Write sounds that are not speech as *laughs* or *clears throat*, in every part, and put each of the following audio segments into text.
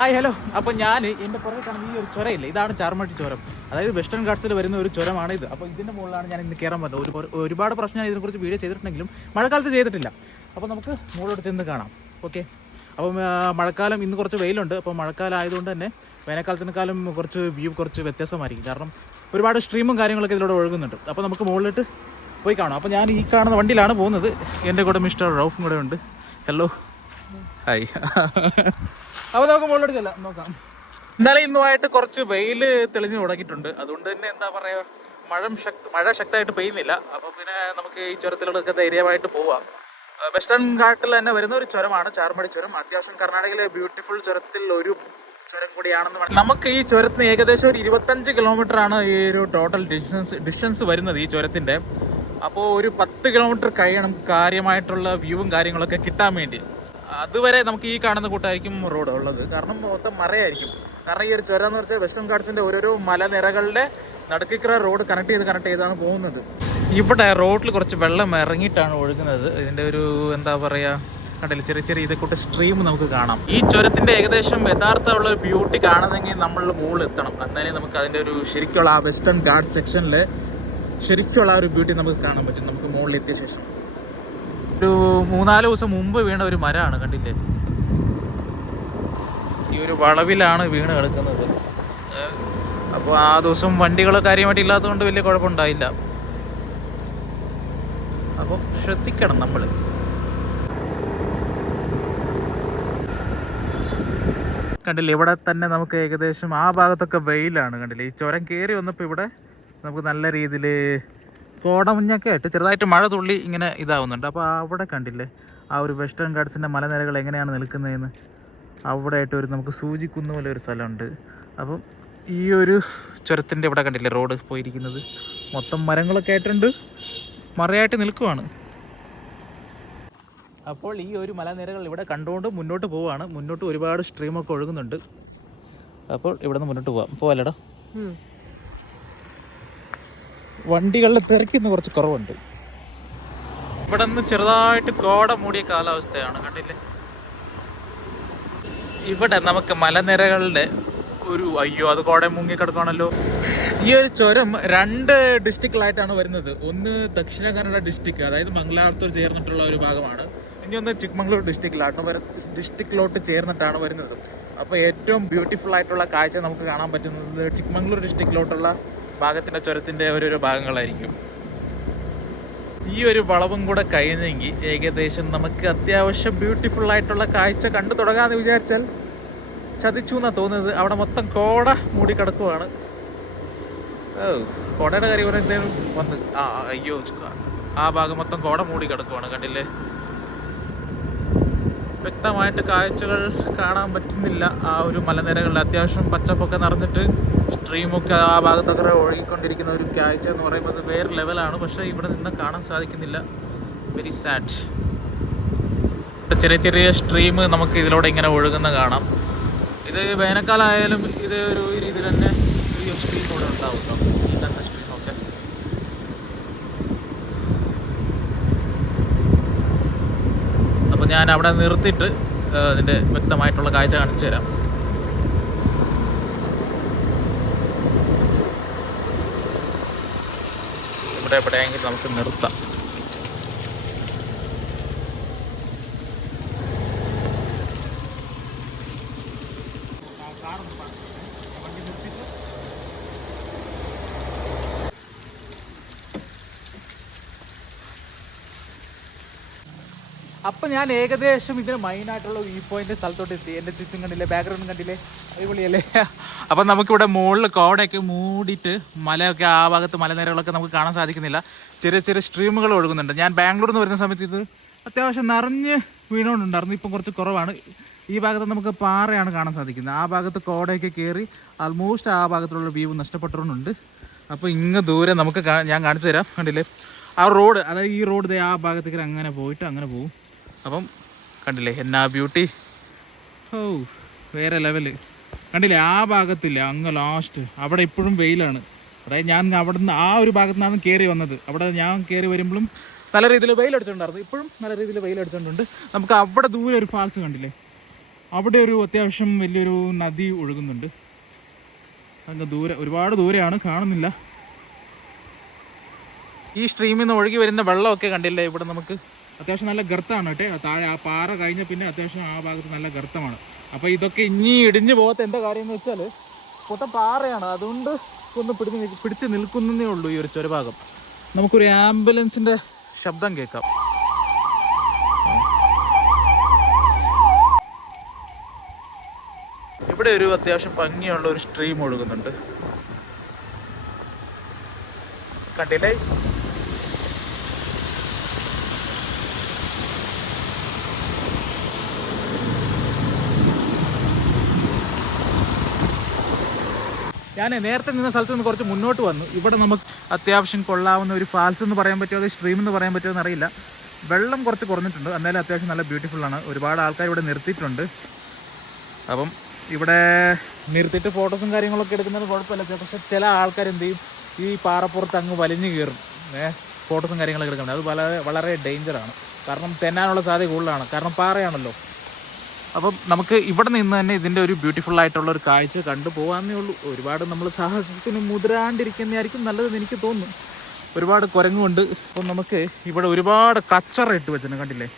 Hi hello. അപ്പോൾ ഞാൻ എന്റെ പുറകെ കാണുന്ന ഈ ഒരു ചുരയില്ലേ? ഇതാണ് ചാർമട്ടി ചുരം. അതായത് വെസ്റ്റേൺ ഗാർഡ്സിൽ വരുന്ന ഒരു ചുരമാണ് ഇത്. അപ്പോൾ ഇതിന്റെ മുകളിലാണ് ഞാൻ ഇന്ന് കയറാൻ പറ്റുന്നത് ഒരു ഒരു- ഒരുപാട് പ്രശ്നം ഞാൻ ഇതിനെക്കുറിച്ച് വീഡിയോ ചെയ്തിട്ടുണ്ടെങ്കിലും മഴക്കാലത്ത് ചെയ്തിട്ടില്ല. അപ്പോൾ നമുക്ക് മുകളിലോട്ട് ചെന്ന് കാണാം. ഓക്കെ? അപ്പം മഴക്കാലം ഇന്ന് കുറച്ച് വെയിലുണ്ട്. അപ്പോൾ മഴക്കാലം ആയതുകൊണ്ട് തന്നെ വേനൽക്കാലത്തിനേക്കാളും കുറച്ച് വ്യൂ കുറച്ച് വ്യത്യസ്തമായിരിക്കും. കാരണം ഒരുപാട് സ്ട്രീമും കാര്യങ്ങളൊക്കെ ഇതിലൂടെ ഒഴുകുന്നുണ്ട്. അപ്പോൾ നമുക്ക് മുകളിലോട്ട് പോയി കാണാം. അപ്പോൾ ഞാൻ ഈ കാണുന്ന വണ്ടിയിലാണ് പോകുന്നത്. എന്റെ കൂടെ മിസ്റ്റർ റൌഫും കൂടെ ഉണ്ട്. ഹലോ ഹായ് *laughs* അപ്പോൾ നമുക്ക് മുകളിലോട്ട് ചെല്ലാം. നോക്കാം. ഇന്നലെ ഇന്നുമായിട്ട് കുറച്ച് വെയിൽ തെളിഞ്ഞു തുടങ്ങിയിട്ടുണ്ട്. അതുകൊണ്ട് തന്നെ എന്താ പറയാ മഴ ശക്തി മഴ ശക്തമായിട്ട് പെയ്യുന്നില്ല. അപ്പൊ പിന്നെ നമുക്ക് ഈ ചുരത്തിലൂടെയൊക്കെ ധൈര്യമായിട്ട് പോവാം. വെസ്റ്റേൺ ഘാട്ടിൽ തന്നെ വരുന്ന ഒരു ചുരമാണ് ചാർമടി ചുരം. അത്യാവശ്യം കർണാടകയിലെ ബ്യൂട്ടിഫുൾ ചുരത്തിൽ ഒരു ചുരം കൂടിയാണെന്ന് നമുക്ക് ഈ ചുരത്തിന് ഏകദേശം ഒരു ഇരുപത്തഞ്ച് കിലോമീറ്റർ ആണ് ഈ ഒരു ടോട്ടൽ ഡിസ്റ്റൻസ് ഡിസ്റ്റൻസ് വരുന്നത് ഈ ചുരത്തിന്റെ. അപ്പോൾ ഒരു പത്ത് കിലോമീറ്റർ കഴിയണം കാര്യമായിട്ടുള്ള വ്യൂവും കാര്യങ്ങളൊക്കെ കിട്ടാൻ വേണ്ടി. അതുവരെ നമുക്ക് ഈ കാണുന്ന കൂട്ടായിരിക്കും റോഡ് ഉള്ളത്. കാരണം മൊത്തം മറയായിരിക്കും. കാരണം ഈ ഒരു ചുരം എന്ന് വെച്ചാൽ വെസ്റ്റേൺ ഗാർഡ്സിന്റെ ഓരോരോ മലനിരകളുടെ നടുക്കിക്കറ റോഡ് കണക്ട് ചെയ്ത് കണക്ട് ചെയ്താണ് പോകുന്നത്. ഇവിടെ റോഡിൽ കുറച്ച് വെള്ളം ഇറങ്ങിയിട്ടാണ് ഒഴുകുന്നത്. ഇതിന്റെ ഒരു എന്താ പറയാ കണ്ടില്ല? ചെറിയ ചെറിയ ഇതേ സ്ട്രീം നമുക്ക് കാണാം. ഈ ചുരത്തിന്റെ ഏകദേശം യഥാർത്ഥമുള്ള ഒരു ബ്യൂട്ടി കാണുന്നെങ്കിൽ നമ്മൾ മുകളിൽ എത്തണം. എന്നാലേ നമുക്ക് അതിന്റെ ഒരു ശരിക്കുള്ള ആ വെസ്റ്റേൺ ഗാർഡ് സെക്ഷനിൽ ശരിക്കുള്ള ആ ഒരു ബ്യൂട്ടി നമുക്ക് കാണാൻ പറ്റും. നമുക്ക് മുകളിൽ എത്തിയ ശേഷം. ഒരു മൂന്നാൽ ദിവസം മുമ്പ് വീണ ഒരു മരമാണ് കണ്ടില്ലേ? ഈ ഒരു വളവിലാണ് വീണ് കിടക്കുന്നത്. അപ്പോൾ ആ ദിവസം വണ്ടികൾ കാര്യമായിട്ട് ഇല്ലാത്തതുകൊണ്ട് വലിയ കുഴപ്പമുണ്ടായില്ല. അപ്പോൾ ശ്രദ്ധിക്കണം നമ്മൾ കണ്ടില്ലേ ഇവിടെ തന്നെ നമുക്ക് ഏകദേശം ആ ഭാഗത്തൊക്കെ വെയിലാണ് കണ്ടില്ലേ? ഈ ചുരം കയറി വന്നപ്പോൾ ഇവിടെ നമുക്ക് നല്ല രീതിയിൽ കോടമഞ്ഞൊക്കെ ആയിട്ട് ചെറുതായിട്ട് മഴ തുള്ളി ഇങ്ങനെ ഇതാവുന്നുണ്ട്. അപ്പോൾ അവിടെ കണ്ടില്ലേ? ആ ഒരു വെസ്റ്റേൺ ഗാർഡ്സിന്റെ മലനിരകൾ എങ്ങനെയാണ് നിൽക്കുന്നതെന്ന്? അവിടെ ആയിട്ട് ഒരു നമുക്ക് സൂചിക്കുന്ന പോലെ ഒരു സ്ഥലമുണ്ട്. അപ്പം ഈ ഒരു ചുരത്തിന്റെ ഇവിടെ കണ്ടില്ലേ റോഡ് പോയിരിക്കുന്നത്? മൊത്തം മരങ്ങളൊക്കെ ആയിട്ടുണ്ട്. മറയായിട്ട് നിൽക്കുവാണ്. അപ്പോൾ ഈ ഒരു മലനിരകൾ ഇവിടെ കണ്ടുകൊണ്ട് മുന്നോട്ട് പോവുകയാണ് മുന്നോട്ട് ഒരുപാട് സ്ട്രീമൊക്കെ ഒഴുകുന്നുണ്ട്. അപ്പോൾ ഇവിടെ നിന്ന് മുന്നോട്ട് പോവാം. പോവാലടാ വണ്ടികളുടെ തിരക്കിന്ന് കുറച്ച് കുറവുണ്ട്. ഇവിടെ നിന്ന് ചെറുതായിട്ട് കോട മൂടിയ കാലാവസ്ഥയാണ് കണ്ടില്ലേ? ഇവിടെ നമുക്ക് മലനിരകളുടെ ഒരു അയ്യോ അത് കോട മുങ്ങി കിടക്കുകയാണല്ലോ ഈ ഒരു ചുരം രണ്ട് ഡിസ്ട്രിക്റ്റിലായിട്ടാണ് വരുന്നത്. ഒന്ന് ദക്ഷിണ കന്നഡ ഡിസ്ട്രിക്ട് അതായത് മംഗലാപുരത്തോട് ചേർന്നിട്ടുള്ള ഒരു ഭാഗമാണ്. ഇനി ഒന്ന് ചിക്മംഗ്ലൂർ ഡിസ്ട്രിക്റ്റിലാണ് വര ഡിസ്ട്രിക്റ്റിലോട്ട് ചേർന്നിട്ടാണ് വരുന്നത്. അപ്പോൾ ഏറ്റവും ബ്യൂട്ടിഫുൾ ആയിട്ടുള്ള കാഴ്ച നമുക്ക് കാണാൻ പറ്റുന്നത് ചിക്മംഗ്ലൂർ ഡിസ്ട്രിക്റ്റിലോട്ടുള്ള ഭാഗത്തിന്റെ ചുരത്തിന്റെ ഓരോരോ ഭാഗങ്ങളായിരിക്കും. ഈ ഒരു വളവും കൂടെ കഴിഞ്ഞെങ്കിൽ ഏകദേശം നമുക്ക് അത്യാവശ്യം ബ്യൂട്ടിഫുൾ ആയിട്ടുള്ള കാഴ്ച കണ്ടു തുടങ്ങാമെന്ന് വിചാരിച്ചാൽ ചതിച്ചു എന്നാണ് തോന്നുന്നത്. അവിടെ മൊത്തം കോട മൂടി ഓ കോടയുടെ കാര്യം പറയുന്നതിനും വന്ന് ആ അയ്യോ ആ ഭാഗം മൊത്തം കോട മൂടി കിടക്കുവാണ് കണ്ടില്ലേ? വ്യക്തമായിട്ട് കാഴ്ചകൾ കാണാൻ പറ്റുന്നില്ല. ആ ഒരു മലനിരകളിൽ അത്യാവശ്യം പച്ചപ്പൊക്കെ നിറഞ്ഞിട്ട് സ്ട്രീമൊക്കെ ആ ഭാഗത്തൊക്കെ ഒഴുകിക്കൊണ്ടിരിക്കുന്ന ഒരു കാഴ്ച എന്ന് പറയുമ്പോൾ അത് വേറെ ലെവലാണ് പക്ഷേ ഇവിടെ നിന്ന് കാണാൻ സാധിക്കുന്നില്ല. വെരി സാഡ് ചെറിയ ചെറിയ സ്ട്രീം നമുക്ക് ഇതിലൂടെ ഇങ്ങനെ ഒഴുകുന്ന കാണാം. ഇത് വേനൽക്കാലമായാലും ഇത് ഒരു രീതിയിൽ തന്നെ ഈ സ്ട്രീം ഇവിടെ ഉണ്ടാവും കേട്ടോ. ഇങ്ങനത്തെ സ്ട്രീമൊക്കെ അപ്പോൾ ഞാൻ അവിടെ നിർത്തിയിട്ട് ഇതിന്റെ വ്യക്തമായിട്ടുള്ള കാഴ്ച കാണിച്ചു തരാം. ഇവിടെ എവിടെയെങ്കിലും നമുക്ക് നിർത്താം അപ്പം ഞാൻ ഏകദേശം ഇതിന് മെയിനായിട്ടുള്ള വ്യൂ പോയിന്റ് സ്ഥലത്തോട്ട് എത്തി. എന്റെ ചുറ്റും കണ്ടില്ലേ ബാക്ക്ഗ്രൗണ്ട് കണ്ടില്ലേ? അടിപൊളിയല്ലേ? അപ്പം നമുക്കിവിടെ മുകളിൽ കോടയൊക്കെ മൂടിയിട്ട് മലയൊക്കെ ആ ഭാഗത്ത് മലനിരകളൊക്കെ നമുക്ക് കാണാൻ സാധിക്കുന്നില്ല. ചെറിയ ചെറിയ സ്ട്രീമുകൾ ഒഴുകുന്നുണ്ട്. ഞാൻ ബാംഗ്ലൂരിൽ നിന്ന് വരുന്ന സമയത്ത് ഇത് അത്യാവശ്യം നിറഞ്ഞ് വീണുകൊണ്ടുണ്ടായിരുന്നു ഇപ്പം കുറച്ച് കുറവാണ്. ഈ ഭാഗത്ത് നമുക്ക് പാറയാണ് കാണാൻ സാധിക്കുന്നത്. ആ ഭാഗത്ത് കോടയൊക്കെ കയറി ആൾമോസ്റ്റ് ആ ഭാഗത്തുള്ള വ്യൂ നഷ്ടപ്പെട്ടുകൊണ്ടുണ്ട് അപ്പോൾ ഇങ്ങ് ദൂരെ നമുക്ക് ഞാൻ കാണിച്ചു തരാം. കണ്ടില്ലേ? ആ റോഡ് അതായത് ഈ റോഡ് ആ ഭാഗത്തേക്ക് അങ്ങനെ പോയിട്ട് അങ്ങനെ പോകും അപ്പം കണ്ടില്ലേ എന്നാ ബ്യൂട്ടി ഓ വേറെ ലെവൽ കണ്ടില്ലേ ആ ഭാഗത്തില്ല അങ്ങ് ലാസ്റ്റ് അവിടെ ഇപ്പോഴും വെയിലാണ്. അതായത് ഞാൻ അവിടെ നിന്ന് ആ ഒരു ഭാഗത്തു നിന്നാണ് കയറി വന്നത്. അവിടെ ഞാൻ കയറി വരുമ്പോഴും നല്ല രീതിയിൽ വെയിൽ അടിച്ചിട്ടുണ്ടായിരുന്നു ഇപ്പോഴും നല്ല രീതിയിൽ വെയിൽ അടിച്ചിട്ടുണ്ട് നമുക്ക് അവിടെ ദൂരെ ഒരു ഫാൾസ് കണ്ടില്ലേ? അവിടെ ഒരു അത്യാവശ്യം വലിയൊരു നദി ഒഴുകുന്നുണ്ട്. അങ്ങ് ദൂരെ ഒരുപാട് ദൂരെയാണ് കാണുന്നില്ല. ഈ സ്ട്രീമിൽ നിന്ന് ഒഴുകി വരുന്ന വെള്ളമൊക്കെ കണ്ടില്ലേ ഇവിടെ നമുക്ക്? അത്യാവശ്യം നല്ല ഗർത്തമാണ് കേട്ടെ. താഴെ ആ പാറ കഴിഞ്ഞ പിന്നെ അത്യാവശ്യം ആ ഭാഗത്ത് നല്ല ഗർത്തമാണ്. അപ്പോൾ ഇതൊക്കെ ഇനി ഇടിഞ്ഞു പോകാത്ത എന്താ കാര്യം എന്ന് വെച്ചാൽ പൊട്ട പാറയാണ്. അതുകൊണ്ട് ഒന്ന് പിടിച്ചു പിടിച്ച് നിൽക്കുന്നേ ഉള്ളൂ ഈ ഒരു ചുരഭാഗം നമുക്കൊരു ആംബുലൻസിന്റെ ശബ്ദം കേൾക്കാം. ഇവിടെ ഒരു അത്യാവശ്യം ഭംഗിയുള്ള ഒരു സ്ട്രീം ഒഴുകുന്നുണ്ട്. കണ്ടില്ലേ? ഞാൻ നേരത്തെ നിന്ന സ്ഥലത്ത് നിന്ന് കുറച്ച് മുന്നോട്ട് വന്നു. ഇവിടെ നമുക്ക് അത്യാവശ്യം കൊള്ളാവുന്ന ഒരു ഫാൾസ് എന്ന് പറയാൻ പറ്റുമോ? അതോ സ്ട്രീം എന്ന് പറയാൻ പറ്റുമോ എന്നറിയില്ല. വെള്ളം കുറച്ച് കുറഞ്ഞിട്ടുണ്ട്. എന്നാലും അത്യാവശ്യം നല്ല ബ്യൂട്ടിഫുൾ ആണ്. ഒരുപാട് ആൾക്കാർ ഇവിടെ നിർത്തിയിട്ടുണ്ട്. അപ്പം ഇവിടെ നിർത്തിയിട്ട് ഫോട്ടോസും കാര്യങ്ങളൊക്കെ എടുക്കുന്നത് കുഴപ്പമില്ല. പക്ഷെ ചില ആൾക്കാർ എന്ത് ചെയ്യും? ഈ പാറപ്പുറത്ത് അങ്ങ് വലിഞ്ഞു കയറും. ഫോട്ടോസും കാര്യങ്ങളൊക്കെ എടുക്കുന്നത് അത് വളരെ വളരെ ഡേഞ്ചറാണ് കാരണം തെന്നാനുള്ള സാധ്യത കൂടുതലാണ്. കാരണം പാറയാണല്ലോ. അപ്പം നമുക്ക് ഇവിടെ നിന്ന് തന്നെ ഇതിന്റെ ഒരു ബ്യൂട്ടിഫുൾ ആയിട്ടുള്ള ഒരു കാഴ്ച കണ്ടു പോകാമെന്നേ ഉള്ളൂ. ഒരുപാട് നമ്മൾ സാഹസത്തിന് മുതിരാണ്ടിരിക്കുന്നതായിരിക്കും നല്ലതെന്ന് എനിക്ക് തോന്നുന്നു. ഒരുപാട് കുരങ്ങുണ്ട്. അപ്പം നമുക്ക് ഇവിടെ ഒരുപാട് കച്ചറ ഇട്ട് വെച്ചിട്ടുണ്ട് കണ്ടില്ലേ?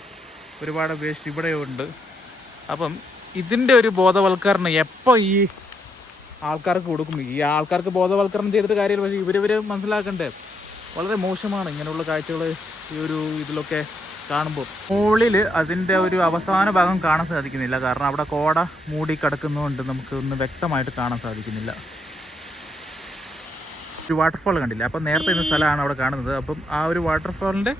ഒരുപാട് വേസ്റ്റ് ഇവിടെയുണ്ട് അപ്പം ഇതിന്റെ ഒരു ബോധവൽക്കരണം എപ്പോൾ ഈ ആൾക്കാർക്ക് കൊടുക്കും? ഈ ആൾക്കാർക്ക് ബോധവൽക്കരണം ചെയ്തിട്ട് കാര്യമില്ല. പക്ഷേ ഇവരിവർ മനസ്സിലാക്കണ്ടേ? വളരെ മോശമാണ് ഇങ്ങനെയുള്ള കാഴ്ചകൾ ഈ ഒരു ഇതിലൊക്കെ കാണുമ്പോൾ മുകളിൽ അതിന്റെ ഒരു അവസാന ഭാഗം കാണാൻ സാധിക്കുന്നില്ല. കാരണം അവിടെ കോട മൂടി കിടക്കുന്നതുകൊണ്ട് നമുക്ക് ഒന്ന് വ്യക്തമായിട്ട് കാണാൻ സാധിക്കുന്നില്ല. ഒരു വാട്ടർഫാൾ കണ്ടില്ല? അപ്പം നേരത്തെ ഇന്ന സ്ഥലമാണ് അവിടെ കാണുന്നത്. അപ്പം ആ ഒരു വാട്ടർഫാളിന്റെ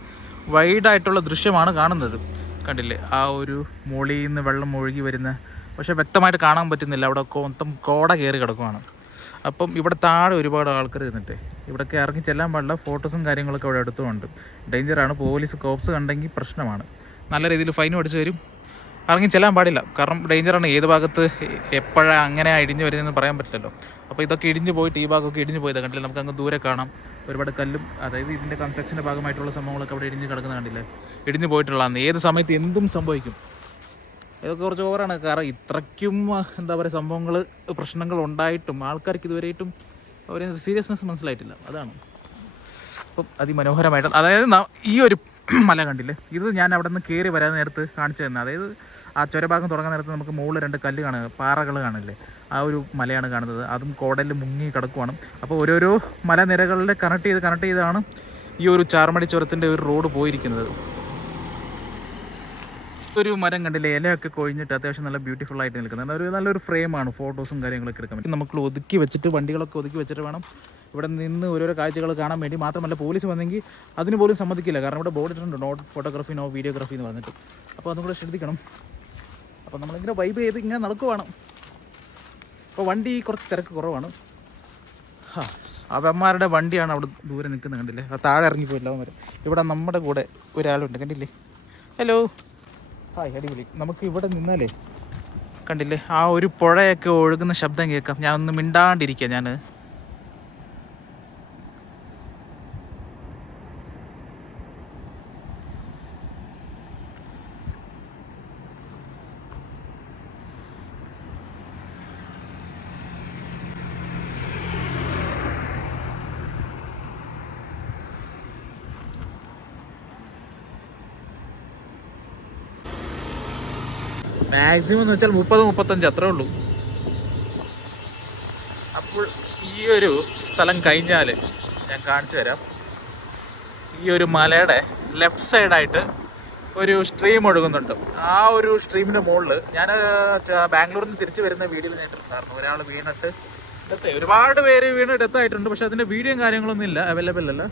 വൈഡായിട്ടുള്ള ദൃശ്യമാണ് കാണുന്നത്. കണ്ടില്ലേ? ആ ഒരു മുകളിൽ നിന്ന് വെള്ളം ഒഴുകി വരുന്ന. പക്ഷേ വ്യക്തമായിട്ട് കാണാൻ പറ്റുന്നില്ല. അവിടെ മൊത്തം കോട കയറി കിടക്കുവാണ്. അപ്പം ഇവിടെ താഴെ ഒരുപാട് ആൾക്കാർ ഇരുന്നിട്ട്. ഇവിടെയൊക്കെ ഇറങ്ങി ചെല്ലാൻ പാടില്ല. ഫോട്ടോസും കാര്യങ്ങളൊക്കെ അവിടെ എടുത്തുകൊണ്ട്. ഡേഞ്ചറാണ് പോലീസ് കോപ്സ് കണ്ടെങ്കിൽ പ്രശ്നമാണ്. നല്ല രീതിയിൽ ഫൈൻ അടിച്ചു തരും. ഇറങ്ങി ചെല്ലാൻ പാടില്ല. കാരണം ഡേഞ്ചറാണ് ഏത് ഭാഗത്ത് എപ്പോഴാണ് അങ്ങനെ ഇടിഞ്ഞു വരുന്നതെന്ന് പറയാൻ പറ്റില്ലല്ലോ. അപ്പോൾ ഇതൊക്കെ ഇടിഞ്ഞു പോയിട്ട് ഈ ഭാഗമൊക്കെ ഇടിഞ്ഞു പോയത് കണ്ടില്ല? നമുക്ക് അങ്ങ് ദൂരെ കാണാം. ഒരുപാട് കല്ലും അതായത് ഇതിന്റെ കൺസ്ട്രക്ഷന്റെ ഭാഗമായിട്ടുള്ള സംഭവങ്ങളൊക്കെ അവിടെ ഇടിഞ്ഞ് കിടക്കുന്ന കണ്ടില്ലേ? ഇടിഞ്ഞു പോയിട്ടുള്ളതാണ്. ഏത് സമയത്ത് എന്തും സംഭവിക്കും. ഇതൊക്കെ കുറച്ച് ഓവറാണ്. കാരണം ഇത്രയ്ക്കും എന്താ പറയുക സംഭവങ്ങൾ പ്രശ്നങ്ങൾ ഉണ്ടായിട്ടും ആൾക്കാർക്ക് ഇതുവരെയായിട്ടും ഒരു സീരിയസ്നെസ് മനസ്സിലായിട്ടില്ല. അതാണ്. അപ്പം അതിമനോഹരമായിട്ട് അതായത് ഈ ഒരു *clears throat* മല കണ്ടില്ലേ? ഇത് ഞാൻ അവിടെ നിന്ന് കയറി വരാൻ നേരത്ത് കാണിച്ചു തന്നെ. അതായത് ആ ചുരഭാഗം തുടങ്ങാൻ നേരത്ത് നമുക്ക് മുകളിൽ രണ്ട് കല്ല് കാണുക പാറകൾ കാണില്ലേ? ആ ഒരു മലയാണ് കാണുന്നത്. അതും കോടലിൽ മുങ്ങി കിടക്കുവാണ്. അപ്പോൾ ഓരോരോ മലനിരകളിലെ കണക്ട് ചെയ്ത് കണക്ട് ചെയ്താണ് ഈ ഒരു ചാർമടി ചുരത്തിന്റെ ഒരു റോഡ് പോയിരിക്കുന്നത്. ഒരു മരം കണ്ടില്ലേ? ഇലയൊക്കെ കൊഴിഞ്ഞിട്ട് അത്യാവശ്യം നല്ല ബ്യൂട്ടിഫുൾ ആയിട്ട് നിൽക്കുന്നത് ഒരു നല്ലൊരു ഫ്രെയിമാണ് ഫോട്ടോസും കാര്യങ്ങളൊക്കെ എടുക്കാൻ നമുക്ക് ഒതുക്കി വെച്ചിട്ട് വണ്ടികളൊക്കെ ഒതുക്കി വെച്ചിട്ട് വേണം ഇവിടെ നിന്ന് ഓരോരോ കാഴ്ചകൾ കാണാൻ വേണ്ടി. മാത്രമല്ല പോലീസ് വന്നെങ്കിൽ അതിന് പോലും സമ്മതിക്കില്ല. കാരണം ഇവിടെ ബോർഡ് ഇട്ടിട്ടുണ്ട്. നോട്ട് ഫോട്ടോഗ്രാഫി നോ വീഡിയോഗ്രാഫി എന്ന് പറഞ്ഞിട്ട്. അപ്പോൾ അതും കൂടെ ശ്രദ്ധിക്കണം. അപ്പോൾ നമ്മളിങ്ങനെ വൈബ് ചെയ്ത് ഇങ്ങനെ നടക്കുവാണ്. അപ്പോൾ വണ്ടി കുറച്ച് തിരക്ക് കുറവാണ്. ആ അവന്മാരുടെ വണ്ടിയാണ് അവിടെ ദൂരെ നിൽക്കുന്നത് കണ്ടില്ലേ? താഴെ ഇറങ്ങിപ്പോയില്ല അവന്മാർ ഇവിടെ നമ്മുടെ കൂടെ ഒരാളുണ്ട്. കണ്ടില്ലേ? ഹലോ ഹായ് അടിപൊളി. നമുക്ക് ഇവിടെ നിന്നാലേ. കണ്ടില്ലേ? ആ ഒരു പുഴയൊക്കെ ഒഴുകുന്ന ശബ്ദം കേൾക്കാം. ഞാൻ ഒന്ന് മിണ്ടാണ്ടിരിക്കാം ഞാൻ മാക്സിമം എന്ന് വെച്ചാൽ മുപ്പത് മുപ്പത്തഞ്ച് അത്രേ ഉള്ളൂ. അപ്പോൾ ഈ ഒരു സ്ഥലം കഴിഞ്ഞാൽ ഞാൻ കാണിച്ചു തരാം. ഈ ഒരു മലയുടെ ലെഫ്റ്റ് സൈഡായിട്ട് ഒരു സ്ട്രീം ഒഴുകുന്നുണ്ട്. ആ ഒരു സ്ട്രീമിന്റെ മുകളിൽ ഞാൻ ബാംഗ്ലൂരിൽ നിന്ന് തിരിച്ചു വരുന്ന വീഡിയോയിൽ ഞാൻ ഇട്ടിട്ടുണ്ടായിരുന്നു. ഒരാൾ വീണിട്ട് ഡെത്ത് ഒരുപാട് പേര് വീണ് ഡെത്തായിട്ടുണ്ട്. പക്ഷേ അതിന്റെ വീഡിയോയും കാര്യങ്ങളൊന്നും ഇല്ല അവൈലബിൾ അല്ല.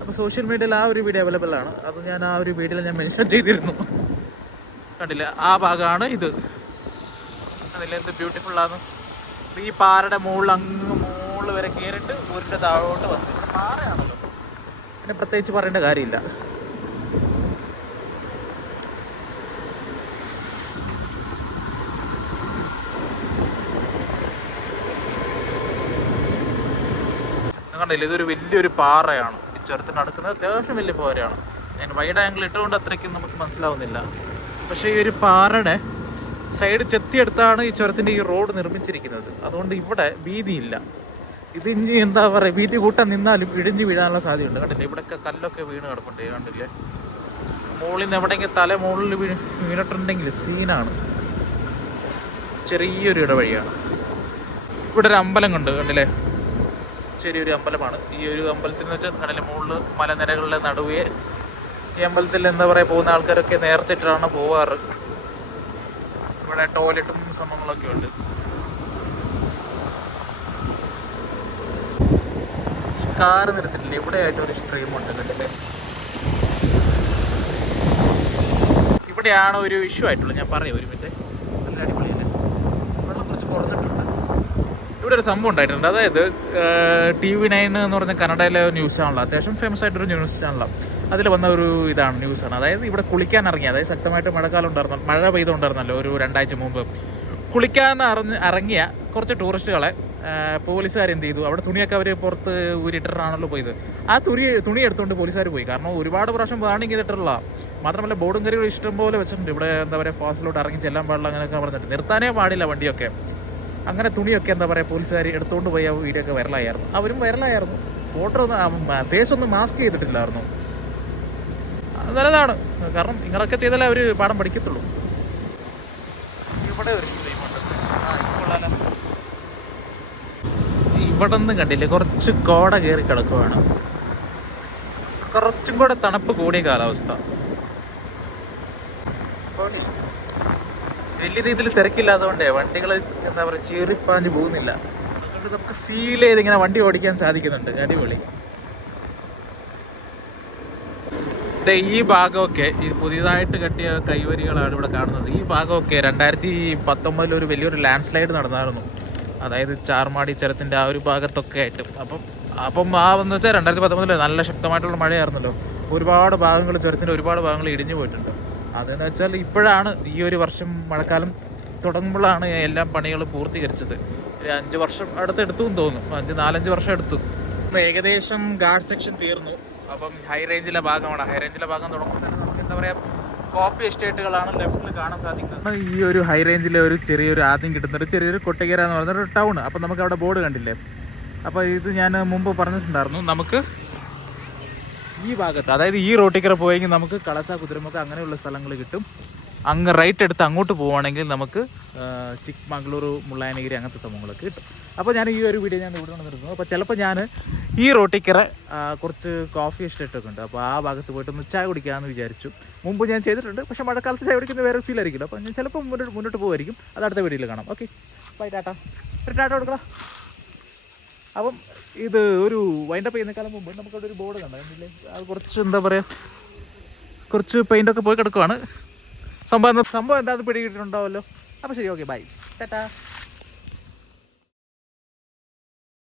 അപ്പോൾ സോഷ്യൽ മീഡിയയിൽ ആ ഒരു വീഡിയോ അവൈലബിൾ ആണ്. അത് ഞാൻ ആ ഒരു വീഡിയോയിൽ ഞാൻ മെൻഷൻ ചെയ്തിരുന്നു. കണ്ടില്ല. ആ ഭാഗമാണ് ഇത്. അതിൽ എന്ത് ബ്യൂട്ടിഫുൾ ആണ്. ഈ പാറയുടെ മുകളിൽ അങ്ങ് മുകളിൽ വരെ കയറിയിട്ട് ഊരിന്റെ താഴോട്ട് വന്നു. പാറയാണല്ലോ. പിന്നെ പ്രത്യേകിച്ച് പറയേണ്ട കാര്യമില്ല. കണ്ടില്ല? ഇതൊരു വലിയൊരു പാറയാണ്. ഈ ചെറുത്തിന് നടക്കുന്നത് അത്യാവശ്യം വലിയ പാറയാണ്. ഞാൻ വൈഡ് ആംഗിൾ ഇട്ടുകൊണ്ട് അത്രയ്ക്കും നമുക്ക് മനസ്സിലാവുന്നില്ല. പക്ഷേ ഈ ഒരു പാറയുടെ സൈഡ് ചെത്തിയെടുത്താണ് ഈ ചുരത്തിന്റെ ഈ റോഡ് നിർമ്മിച്ചിരിക്കുന്നത്. അതുകൊണ്ട് ഇവിടെ വീതിയില്ല ഇത് ഇനി എന്താ പറയുക വീതി കൂട്ടാൻ നിന്നാലും ഇടിഞ്ഞു വീഴാനുള്ള സാധ്യതയുണ്ട്. കണ്ടില്ലേ? ഇവിടെയൊക്കെ കല്ലൊക്കെ വീണ് കിടപ്പുണ്ട്. കണ്ടില്ലേ? മുകളിൽ നിന്ന് എവിടെയെങ്കിലും തല മുകളിൽ വീണ് വീണിട്ടുണ്ടെങ്കിൽ സീനാണ്. ചെറിയൊരു ഇടവഴിയാണ്. ഇവിടെ ഒരു അമ്പലം കണ്ട് കണ്ടില്ലേ? ചെറിയൊരു അമ്പലമാണ്. ഈ ഒരു അമ്പലത്തിൽ എന്ന് വെച്ചാൽ കണ്ടില്ലേ? മുകളിൽ മലനിരകളുടെ നടുവേ ഈ അമ്പലത്തിൽ എന്താ പറയുക പോകുന്ന ആൾക്കാരൊക്കെ നേർച്ചിട്ടാണ് പോവാറ്. ഇവിടെ ടോയ്ലറ്റും സംഭവങ്ങളൊക്കെ ഉണ്ട്. കാറ് നിർത്തിട്ടില്ല? ഇവിടെ ആയിട്ട് ഒരു സ്ട്രീം ഉണ്ട് കണ്ടില്ലേ? ഇവിടെയാണ് ഒരു ഇഷ്യൂ ആയിട്ടുള്ളത്. ഞാൻ പറയാം ഒരു മിനിറ്റ് നല്ല അടിപൊളിയല്ലേ? വെള്ളം കുറച്ച് കുറഞ്ഞിട്ടുണ്ട്. ഇവിടെ ഒരു സംഭവം ഉണ്ടായിട്ടുണ്ട്. അതായത് ടി വി നയൻ എന്ന് പറഞ്ഞ കന്നഡയിലെ ന്യൂസ് ചാനലാണ് അത്യാവശ്യം ഫേമസ് ആയിട്ടൊരു ന്യൂസ് ചാനലാണ് അതിൽ വന്ന ഒരു ഇതാണ് ന്യൂസാണ്. അതായത് ഇവിടെ കുളിക്കാൻ ഇറങ്ങി അതായത് ശക്തമായിട്ട് മഴക്കാലം ഉണ്ടായിരുന്നു മഴ പെയ്തുകൊണ്ടിരുന്നല്ലോ ഒരു രണ്ടാഴ്ച മുമ്പ്. കുളിക്കാൻ അറിഞ്ഞ് ഇറങ്ങിയ കുറച്ച് ടൂറിസ്റ്റുകളെ പോലീസുകാർ എന്ത് ചെയ്തു? അവിടെ തുണിയൊക്കെ അവർ പുറത്ത് ഊരിട്ടിട്ടാണല്ലോ പോയത്. ആ തുണി തുണി എടുത്തുകൊണ്ട് പോലീസുകാർ പോയി. കാരണം ഒരുപാട് പ്രാവശ്യം വാണിംഗ് ചെയ്തിട്ടുള്ള മാത്രമല്ല ബോർഡും കറികൾ ഇഷ്ടം പോലെ വെച്ചിട്ടുണ്ട്. ഇവിടെ എന്താ പറയുക ഫാസ്റ്റിലോട്ട് ഇറങ്ങി ചെല്ലാൻ പാടില്ല അങ്ങനെയൊക്കെ പറഞ്ഞിട്ട്. നിർത്താനേ പാടില്ല വണ്ടിയൊക്കെ. അങ്ങനെ തുണിയൊക്കെ എന്താ പറയുക പോലീസുകാർ എടുത്തുകൊണ്ട് പോയി ആ വീഡിയോ ഒക്കെ വൈറലായിരുന്നു അവരും വൈറലായിരുന്നു ഫോട്ടോ ഒന്നും ഫേസ് ഒന്നും മാസ്ക് ചെയ്തിട്ടില്ലായിരുന്നു. നല്ലതാണ്. കാരണം നിങ്ങളൊക്കെ ചെയ്താലേ അവർ പാഠം പഠിക്കത്തുള്ളൂ. ഇവിടെ ഒരു സ്ട്രീമുണ്ട് ആ കൊള്ളാലോ. ഇവിടെ നിന്ന് കണ്ടില്ലേ. കുറച്ച് കോട കയറി കിടക്കുവാണ്. കുറച്ചും കൂടെ തണുപ്പ് കൂടിയ കാലാവസ്ഥ. വലിയ രീതിയിൽ തിരക്കില്ലാത്തതുകൊണ്ടേ വണ്ടികൾ എന്താ പറയുക ചീറിപ്പാഞ്ഞ് പോകുന്നില്ല. അതുകൊണ്ട് നമുക്ക് ഫീൽ ചെയ്ത് ഇങ്ങനെ വണ്ടി ഓടിക്കാൻ സാധിക്കുന്നുണ്ട്. അടിപൊളി. ഈ ഭാഗമൊക്കെ ഈ പുതിയതായിട്ട് കെട്ടിയ കൈവരികളാണ് ഇവിടെ കാണുന്നത്. ഈ ഭാഗമൊക്കെ രണ്ടായിരത്തി പത്തൊമ്പതിൽ ഒരു വലിയൊരു ലാൻഡ് സ്ലൈഡ് നടന്നായിരുന്നു. അതായത് ചാർമാടി ചരത്തിന്റെ ആ ഒരു ഭാഗത്തൊക്കെ ആയിട്ട്. അപ്പം അപ്പം ആ എന്ന് വെച്ചാൽ രണ്ടായിരത്തി പത്തൊമ്പതിൽ നല്ല ശക്തമായിട്ടുള്ള മഴയായിരുന്നല്ലോ. ഒരുപാട് ഭാഗങ്ങൾ ചുരത്തിന്റെ ഒരുപാട് ഭാഗങ്ങൾ ഇടിഞ്ഞു പോയിട്ടുണ്ട്. അതെന്ന് വെച്ചാൽ ഇപ്പോഴാണ് ഈ ഒരു വർഷം മഴക്കാലം തുടങ്ങുമ്പോഴാണ് എല്ലാം പണികൾ പൂർത്തീകരിച്ചത്. ഒരു അഞ്ച് വർഷം അടുത്തെടുത്തു എന്ന് തോന്നുന്നു. അഞ്ച് നാലഞ്ച് വർഷം എടുത്തു. ഏകദേശം ഗാർഡ് സെക്ഷൻ തീർന്നു. അപ്പം ഹൈ റേഞ്ചിലെ ഭാഗമാണ്. ഹൈ റേഞ്ചിലെ ഭാഗം തുടങ്ങുമ്പോൾ തന്നെ നമുക്ക് എന്താ പറയുക കോപ്പി എസ്റ്റേറ്റുകളാണ് ലെഫ്റ്റിൽ കാണാൻ സാധിക്കുന്നത്. ഈ ഒരു ഹൈ റേഞ്ചിലെ ഒരു ചെറിയൊരു ആദ്യം കിട്ടുന്ന ഒരു ചെറിയൊരു കൊട്ടകര എന്ന് പറയുന്ന ഒരു ടൗൺ അപ്പം നമുക്ക് അവിടെ ബോർഡ് കണ്ടില്ലേ? അപ്പോൾ ഇത് ഞാൻ മുമ്പ് പറഞ്ഞിട്ടുണ്ടായിരുന്നു. നമുക്ക് ഈ ഭാഗത്ത് അതായത് ഈ റോട്ടിക്കറ പോയെങ്കിൽ നമുക്ക് കളസ കുതിരമൊക്കെ അങ്ങനെയുള്ള സ്ഥലങ്ങൾ കിട്ടും. അങ്ങ് റൈറ്റ് എടുത്ത് അങ്ങോട്ട് പോവുകയാണെങ്കിൽ നമുക്ക് ആ, ചിക്മംഗ്ലൂർ മുള്ളായനഗിരി അങ്ങനത്തെ സംഭവങ്ങളൊക്കെ കിട്ടും. അപ്പോൾ ഞാൻ ഈ ഒരു വീഡിയോ ഞാൻ ഇവിടെ നിർത്തുന്നു. അപ്പോൾ ചിലപ്പോൾ ഞാൻ ഈ റോട്ടിക്കറെ കുറച്ച് കോഫി ഇഷ്ടമായിട്ടൊക്കെ ഉണ്ട്. അപ്പോൾ ആ ഭാഗത്ത് പോയിട്ട് ഒന്ന് ചായ കുടിക്കാമെന്ന് വിചാരിച്ചു. മുമ്പ് ഞാൻ ചെയ്തിട്ടുണ്ട്. പക്ഷേ മഴക്കാലത്ത് ചായ കുടിക്കുന്ന വേറെ ഫീൽ ആയിരിക്കില്ല. അപ്പോൾ ഞാൻ ചിലപ്പോൾ മുന്നോട്ട് മുന്നോട്ട് പോകുമായിരിക്കും അത് അടുത്ത വീഡിയോയിൽ കാണാം. Okay bye tata. ഒരു ടാറ്റ കൊടുക്കണം അപ്പം ഇത് ഒരു വൈൻഡപ്പ് ചെയ്യുന്നേക്കാളും മുമ്പ് നമുക്കവിടെ ഒരു ബോർഡ് കണ്ടില്ലേ അത് കുറച്ച് എന്താ പറയുക കുറച്ച് പെയിന്റൊക്കെ പോയി കിടക്കുവാണ്. സംഭവം സംഭവം എന്താ പിടികിട്ടുണ്ടാവല്ലോ അപ്പോൾ ശരി ഓക്കെ ബൈ ടാറ്റാ.